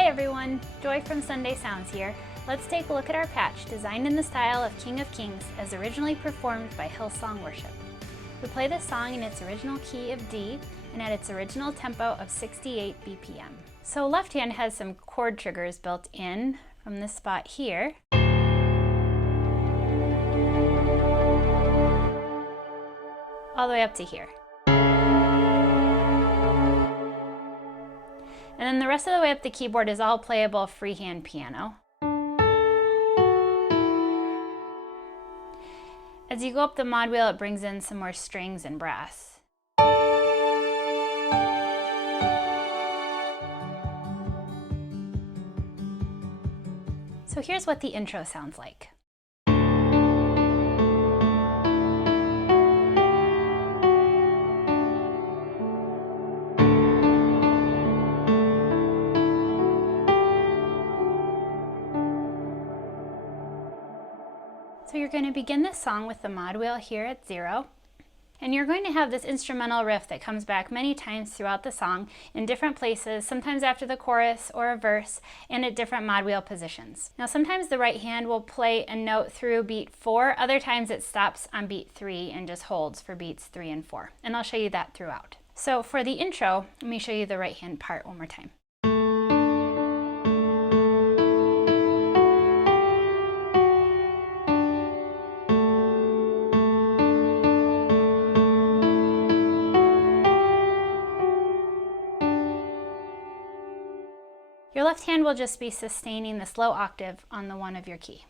Hi everyone, Joy from Sunday Sounds here. Let's take a look at our patch designed in the style of King of Kings as originally performed by Hillsong Worship. We play this song in its original key of D and at its original tempo of 68 BPM. So left hand has some chord triggers built in from this spot here. All the way up to here. And then the rest of the way up the keyboard is all playable freehand piano. As you go up the mod wheel, it brings in some more strings and brass. So here's what the intro sounds like. So you're going to begin this song with the mod wheel here at 0, and you're going to have this instrumental riff that comes back many times throughout the song in different places, sometimes after the chorus or a verse, and at different mod wheel positions. Now sometimes the right hand will play a note through beat 4, other times it stops on beat 3 and just holds for beats 3 and 4, and I'll show you that throughout. So for the intro, let me show you the right hand part one more time. Your left hand will just be sustaining this low octave on the 1 of your key.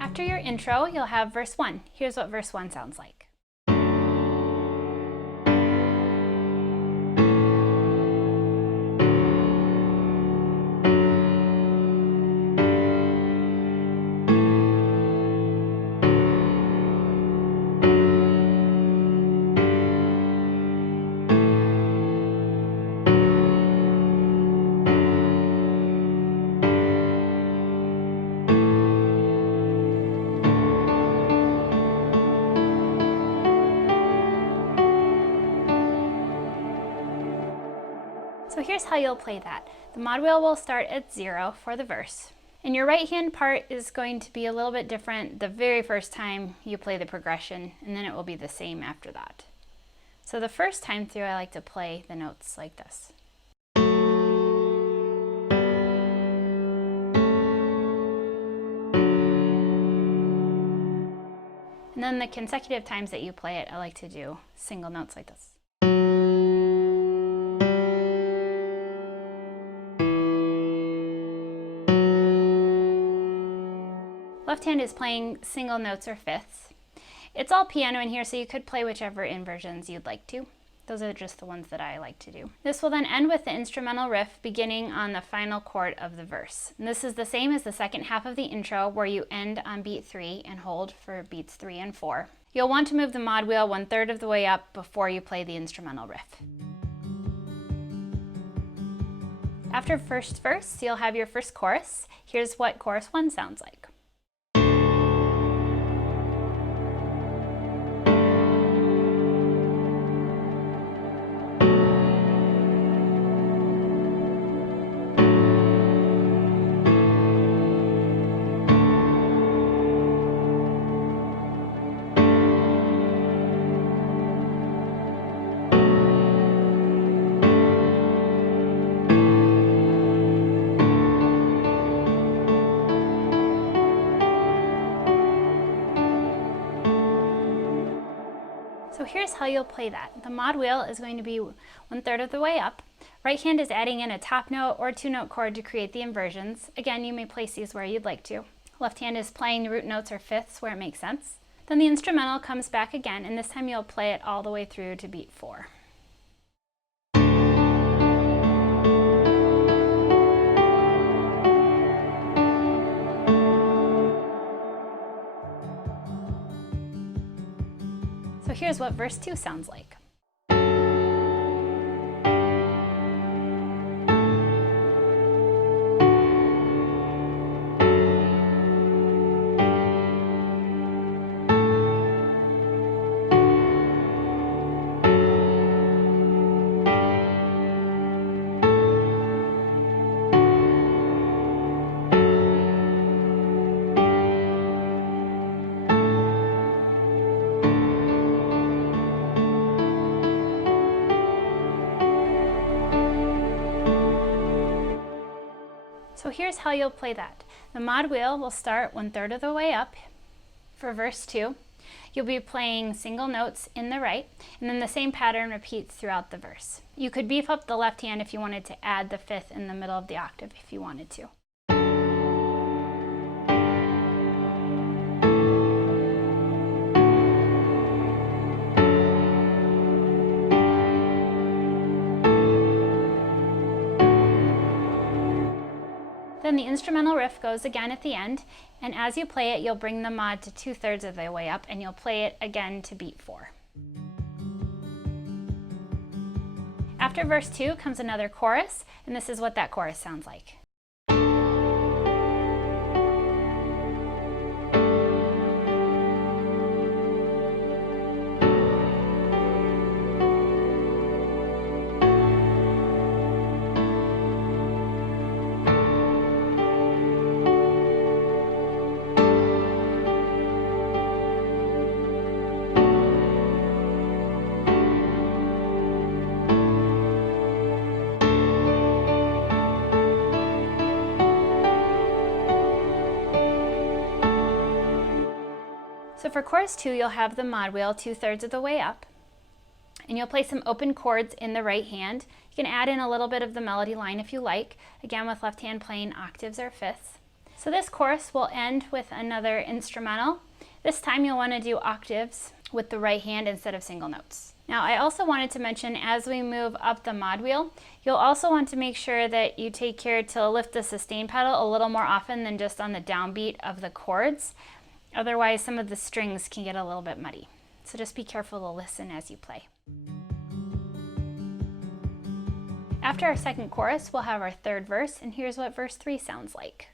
After your intro, you'll have verse 1. Here's what verse 1 sounds like. So here's how you'll play that. The mod wheel will start at 0 for the verse. And your right hand part is going to be a little bit different the very first time you play the progression, and then it will be the same after that. So the first time through, I like to play the notes like this. And then the consecutive times that you play it, I like to do single notes like this. Left hand is playing single notes or fifths. It's all piano in here, so you could play whichever inversions you'd like to. Those are just the ones that I like to do. This will then end with the instrumental riff beginning on the final chord of the verse. And this is the same as the second half of the intro, where you end on beat 3 and hold for beats 3 and 4. You'll want to move the mod wheel 1/3 of the way up before you play the instrumental riff. After first verse, you'll have your first chorus. Here's what chorus 1 sounds like. So here's how you'll play that. The mod wheel is going to be 1/3 of the way up. Right hand is adding in a top note or 2-note chord to create the inversions. Again, you may place these where you'd like to. Left hand is playing the root notes or fifths where it makes sense. Then the instrumental comes back again, and this time you'll play it all the way through to beat 4. So here's what verse 2 sounds like. here's how you'll play that. The mod wheel will start 1/3 of the way up for verse 2. You'll be playing single notes in the right, and then the same pattern repeats throughout the verse. You could beef up the left hand if you wanted to add the fifth in the middle of the octave if you wanted to. Then the instrumental riff goes again at the end, and as you play it, you'll bring the mod to 2/3 of the way up, and you'll play it again to beat 4. After verse 2 comes another chorus, and this is what that chorus sounds like. So for chorus 2, you'll have the mod wheel 2/3 of the way up, and you'll play some open chords in the right hand. You can add in a little bit of the melody line if you like, again with left hand playing octaves or fifths. So this chorus will end with another instrumental. This time you'll want to do octaves with the right hand instead of single notes. Now I also wanted to mention, as we move up the mod wheel, you'll also want to make sure that you take care to lift the sustain pedal a little more often than just on the downbeat of the chords. Otherwise, some of the strings can get a little bit muddy. So just be careful to listen as you play. After our second chorus, we'll have our third verse, and here's what verse 3 sounds like.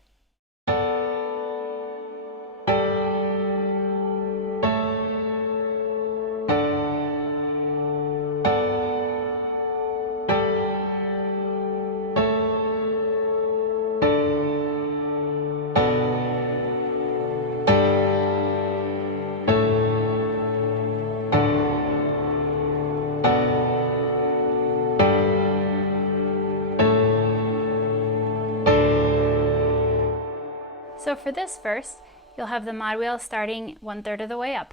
So for this verse, you'll have the mod wheel starting 1/3 of the way up.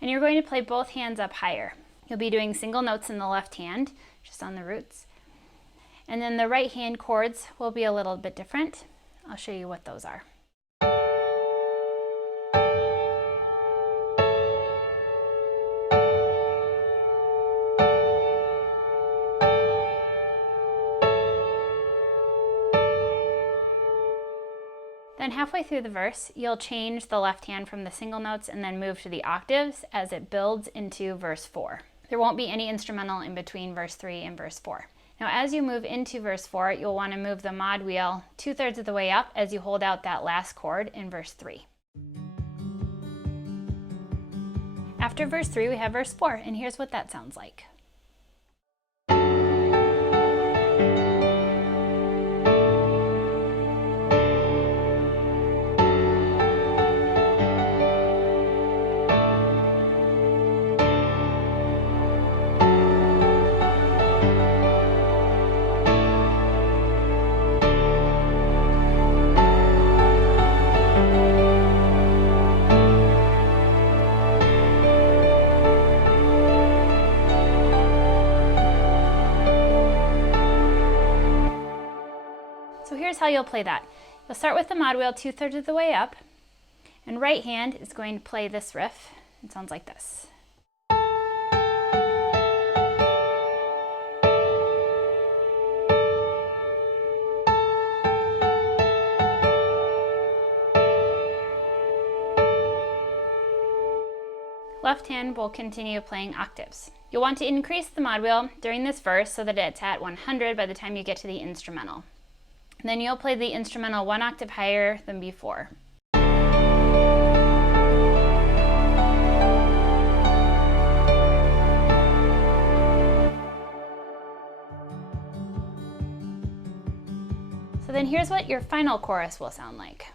And you're going to play both hands up higher. You'll be doing single notes in the left hand, just on the roots. And then the right hand chords will be a little bit different. I'll show you what those are. Then halfway through the verse, you'll change the left hand from the single notes and then move to the octaves as it builds into verse 4. There won't be any instrumental in between verse 3 and verse 4. Now as you move into verse 4, you'll want to move the mod wheel 2/3 of the way up as you hold out that last chord in verse 3. After verse 3, we have verse 4, and here's what that sounds like. So here's how you'll play that. You'll start with the mod wheel 2/3 of the way up, and right hand is going to play this riff. It sounds like this. Left hand will continue playing octaves. You'll want to increase the mod wheel during this verse so that it's at 100 by the time you get to the instrumental. Then you'll play the instrumental 1 octave higher than before. So then here's what your final chorus will sound like.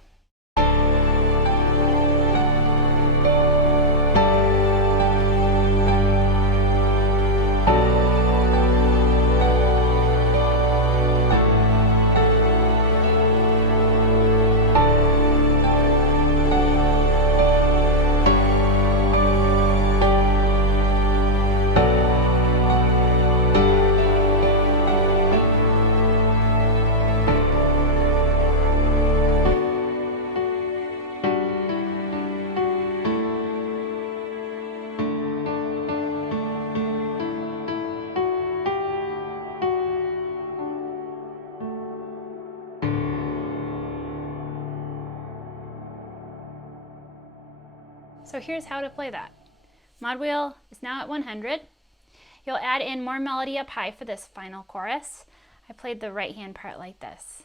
So here's how to play that. Mod wheel is now at 100. You'll add in more melody up high for this final chorus. I played the right hand part like this.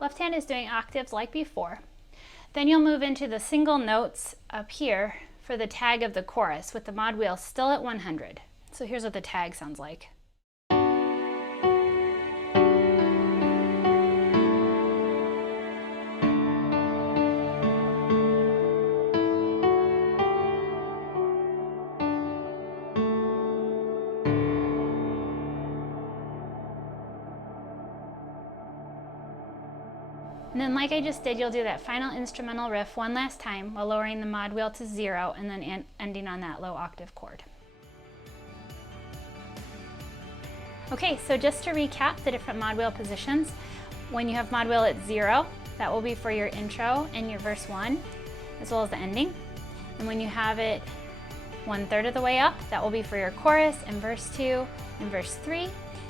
Left hand is doing octaves like before. Then you'll move into the single notes up here for the tag of the chorus with the mod wheel still at 100. So here's what the tag sounds like. And then like I just did, you'll do that final instrumental riff one last time while lowering the mod wheel to 0 and then ending on that low octave chord. Okay, so just to recap the different mod wheel positions, when you have mod wheel at 0, that will be for your intro and your verse 1, as well as the ending. And when you have it 1/3 of the way up, that will be for your chorus and verse 2 and verse 3.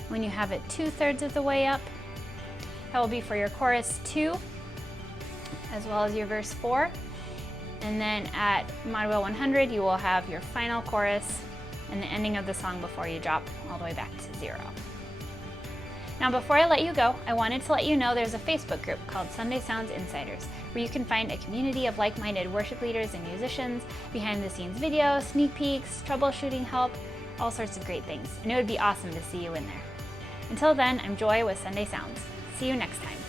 When you have it 2/3 of the way up, that will be for your chorus 2, as well as your verse 4. And then at mod wheel 100, you will have your final chorus and the ending of the song before you drop all the way back to 0. Now before I let you go, I wanted to let you know there's a Facebook group called Sunday Sounds Insiders, where you can find a community of like-minded worship leaders and musicians, behind-the-scenes videos, sneak peeks, troubleshooting help, all sorts of great things. And it would be awesome to see you in there. Until then, I'm Joy with Sunday Sounds. See you next time.